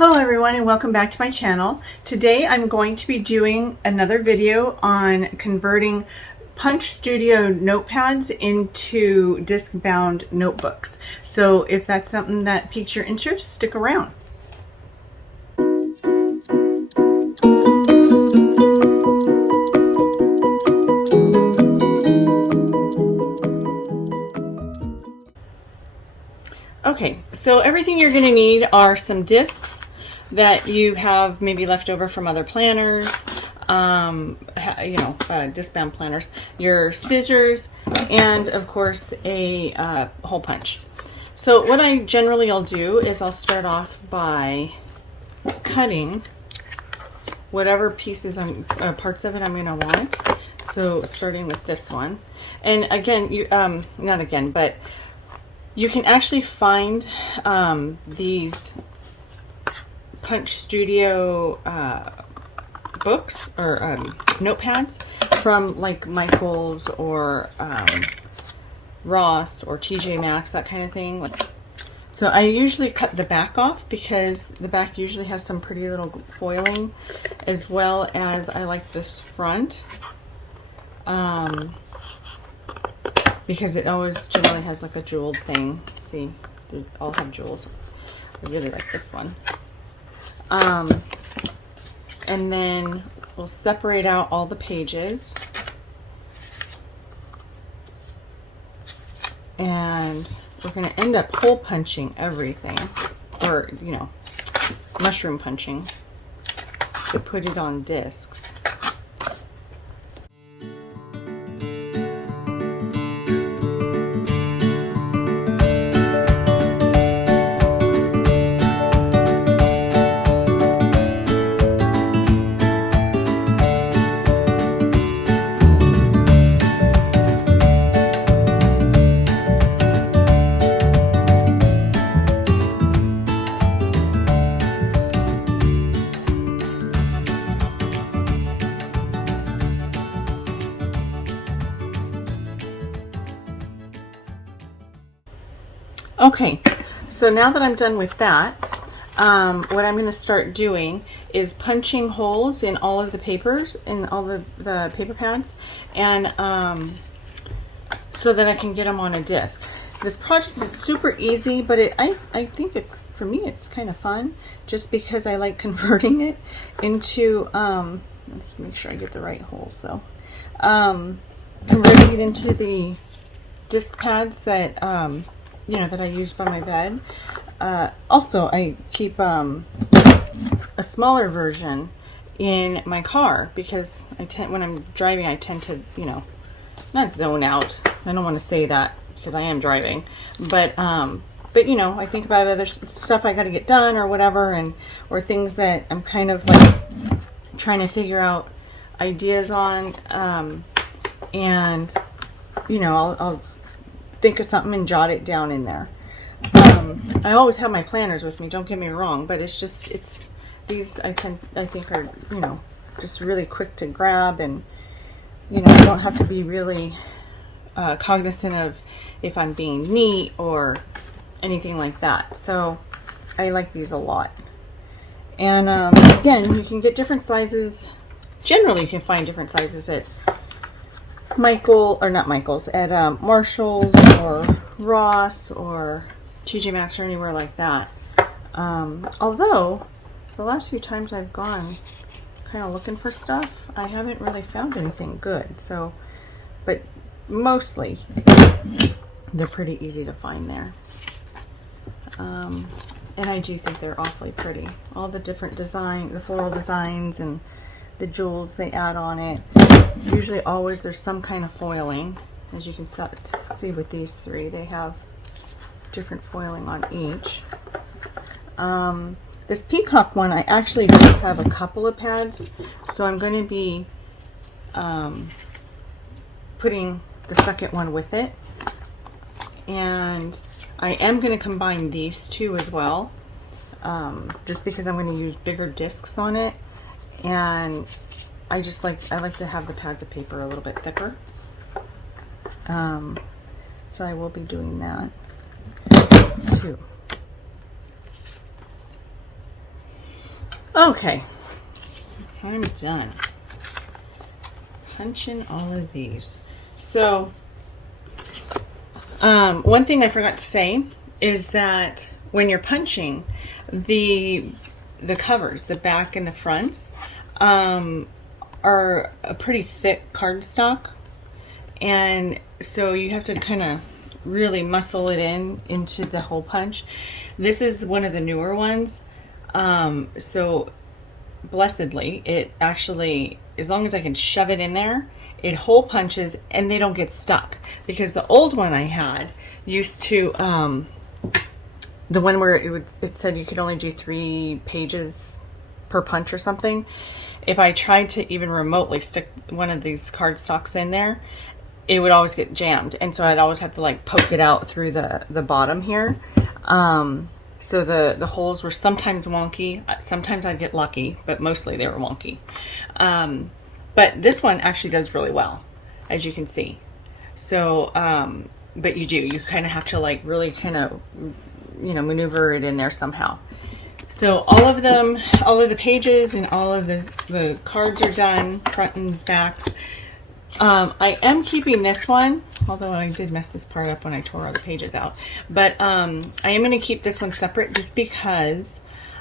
Hello everyone and welcome back to my channel. Today I'm going to be doing another video on converting Punch Studio notepads into disc-bound notebooks. So if that's something that piques your interest, stick around. Okay, so everything you're going to need are some discs that you have maybe left over from other planners, disc-bound planners, your scissors, and of course a hole punch. So what I generally will do is I'll start off by cutting whatever pieces parts of it I'm going to want. So starting with this one, and again, you can actually find these Punch Studio books or notepads from like Michael's or Ross or TJ Maxx, that kind of thing. So I usually cut the back off because the back usually has some pretty little foiling, as well as I like this front. Because it always generally has like a jeweled thing. See, they all have jewels. I really like this one. And then we'll separate out all the pages. And we're going to end up hole punching everything, or, mushroom punching to put it on discs. Okay, so now that I'm done with that, what I'm going to start doing is punching holes in all of the papers, in all the paper pads, and so that I can get them on a disc. This project is super easy, but I think for me it's kind of fun, just because I like converting it into, let's make sure I get the right holes though, converting it into the disc pads that that I use by my bed. Also, I keep a smaller version in my car because when I'm driving, I tend to, not zone out. I don't want to say that because I am driving, but I think about other stuff I got to get done or whatever, or things that I'm kind of like trying to figure out ideas on, and I'll think of something and jot it down in there. I always have my planners with me, don't get me wrong, but these I think are, just really quick to grab, and, I don't have to be really cognizant of if I'm being neat or anything like that. So I like these a lot. And again, you can get different sizes. Generally, you can find different sizes at at Marshall's or Ross or TJ Maxx or anywhere like that. Although the last few times I've gone kind of looking for stuff, I haven't really found anything good. So, but mostly they're pretty easy to find there. And I do think they're awfully pretty. All the different the floral designs and the jewels they add on it. Usually always there's some kind of foiling. As you can see with these three, they have different foiling on each. This peacock one, I actually do have a couple of pads, so I'm going to be putting the second one with it. And I am going to combine these two as well, just because I'm going to use bigger discs on it, and I like to have the pads of paper a little bit thicker. So I will be doing that too. Okay, I'm done punching all of these. So one thing I forgot to say is that when you're punching, the covers, the back and the fronts, are a pretty thick cardstock, and so you have to kind of really muscle it into the hole punch. This is one of the newer ones, so blessedly, it actually, as long as I can shove it in there, it hole punches and they don't get stuck. Because the old one I had used to, the one where it said you could only do 3 pages per punch or something. If I tried to even remotely stick one of these cardstocks in there, it would always get jammed, and so I'd always have to like poke it out through the bottom here. So the holes were sometimes wonky. Sometimes I'd get lucky, but mostly they were wonky. But this one actually does really well, as you can see. So, but you kind of have to like really kind of, maneuver it in there somehow. So all of the pages and all of the cards are done, front and backs. I am keeping this one, although I did mess this part up when I tore all the pages out. But I am going to keep this one separate just because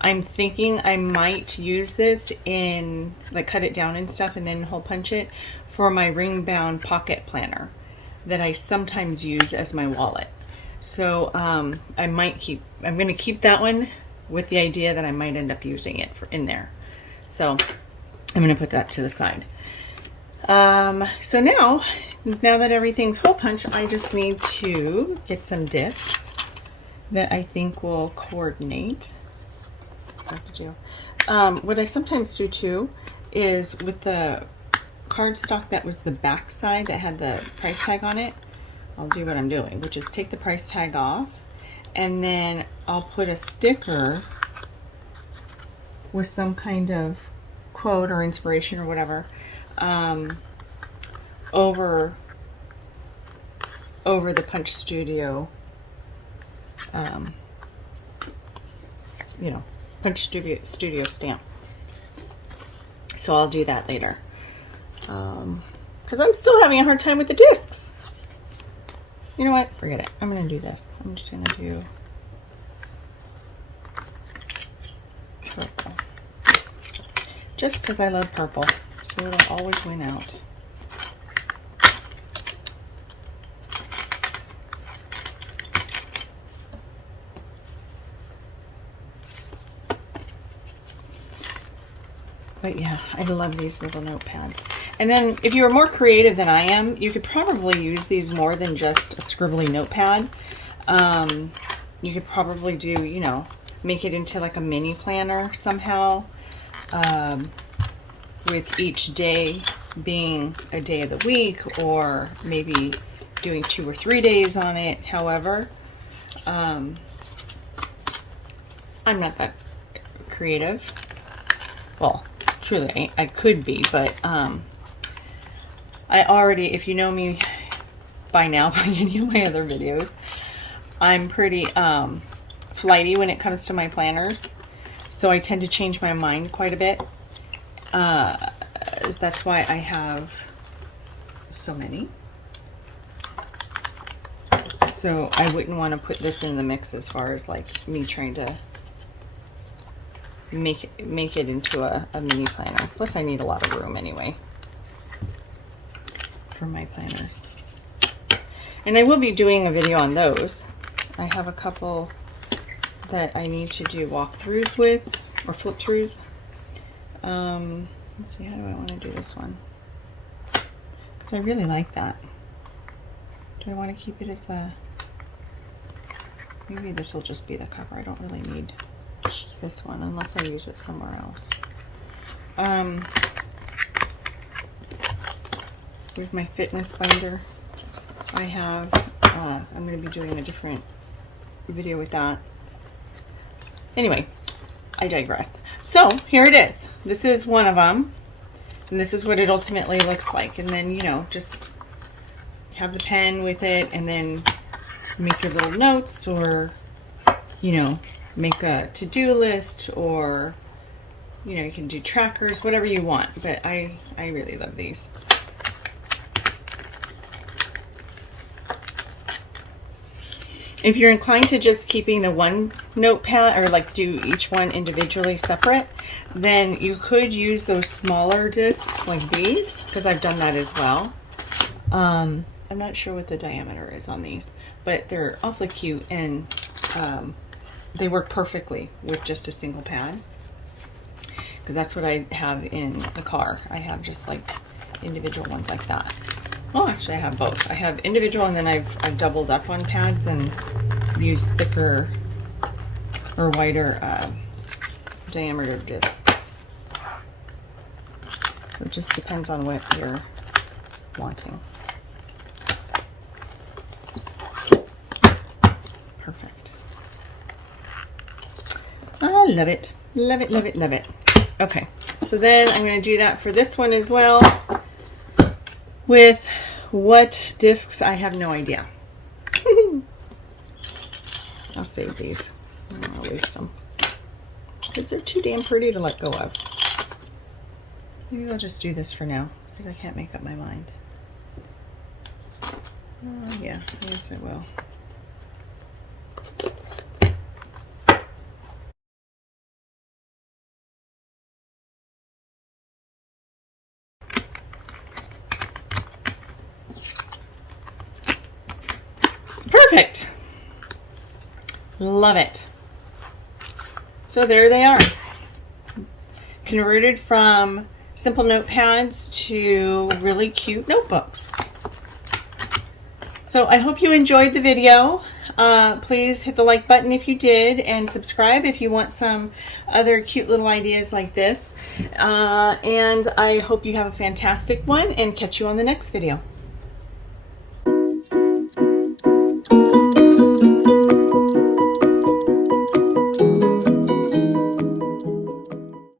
I'm thinking I might use this in, like, cut it down and stuff and then hole punch it for my ring bound pocket planner that I sometimes use as my wallet. So I'm going to keep that one with the idea that I might end up using it in there. So I'm going to put that to the side. So now that everything's hole punched, I just need to get some discs that I think will coordinate. What I sometimes do too is with the cardstock that was the back side that had the price tag on it, I'll do what I'm doing, which is take the price tag off, and then I'll put a sticker with some kind of quote or inspiration or whatever over the Punch Studio, Punch Studio stamp. So I'll do that later, because I'm still having a hard time with the discs. You know what? Forget it. I'm going to do this. I'm just going to do purple. Just because I love purple. So it'll always win out. But yeah, I love these little notepads. And then if you are more creative than I am, you could probably use these more than just a scribbly notepad. You could probably do, make it into like a mini planner somehow, with each day being a day of the week, or maybe doing 2 or 3 days on it. However, I'm not that creative. Well, truly, I could be, but I already, if you know me by now, by any of my other videos, I'm pretty flighty when it comes to my planners. So I tend to change my mind quite a bit. That's why I have so many. So I wouldn't want to put this in the mix as far as like me trying to make it into a mini planner. Plus I need a lot of room anyway for my planners. And I will be doing a video on those. I have a couple that I need to do walkthroughs with, or flip throughs. Let's see, how do I want to do this one? Because I really like that. Do I want to keep it as the... Maybe this will just be the cover. I don't really need this one unless I use it somewhere else. Here's my fitness binder. I have, I'm going to be doing a different video with that. Anyway, I digress. So here it is. This is one of them, and this is what it ultimately looks like. And then, just have the pen with it, and then make your little notes, or make a to-do list, or you know, you can do trackers, whatever you want, but I really love these. If you're inclined to just keeping the one notepad, or like do each one individually separate, then you could use those smaller discs like these, because I've done that as well. I'm not sure what the diameter is on these, but they're awfully cute, and they work perfectly with just a single pad, because that's what I have in the car. I have just like individual ones like that. Well, actually I have both. I have individual, and then I've doubled up on pads and used thicker or wider diameter discs. So it just depends on what you're wanting. Perfect. I love it. Love it, love it, love it. Okay, so then I'm going to do that for this one as well. With what discs, I have no idea. I'll save these. I'll waste them because they're too damn pretty to let go of. Maybe I'll just do this for now because I can't make up my mind. Yeah, I guess I will. Perfect. Love it. So there they are. Converted from simple notepads to really cute notebooks. So I hope you enjoyed the video. Please hit the like button if you did, and subscribe if you want some other cute little ideas like this. And I hope you have a fantastic one, and catch you on the next video.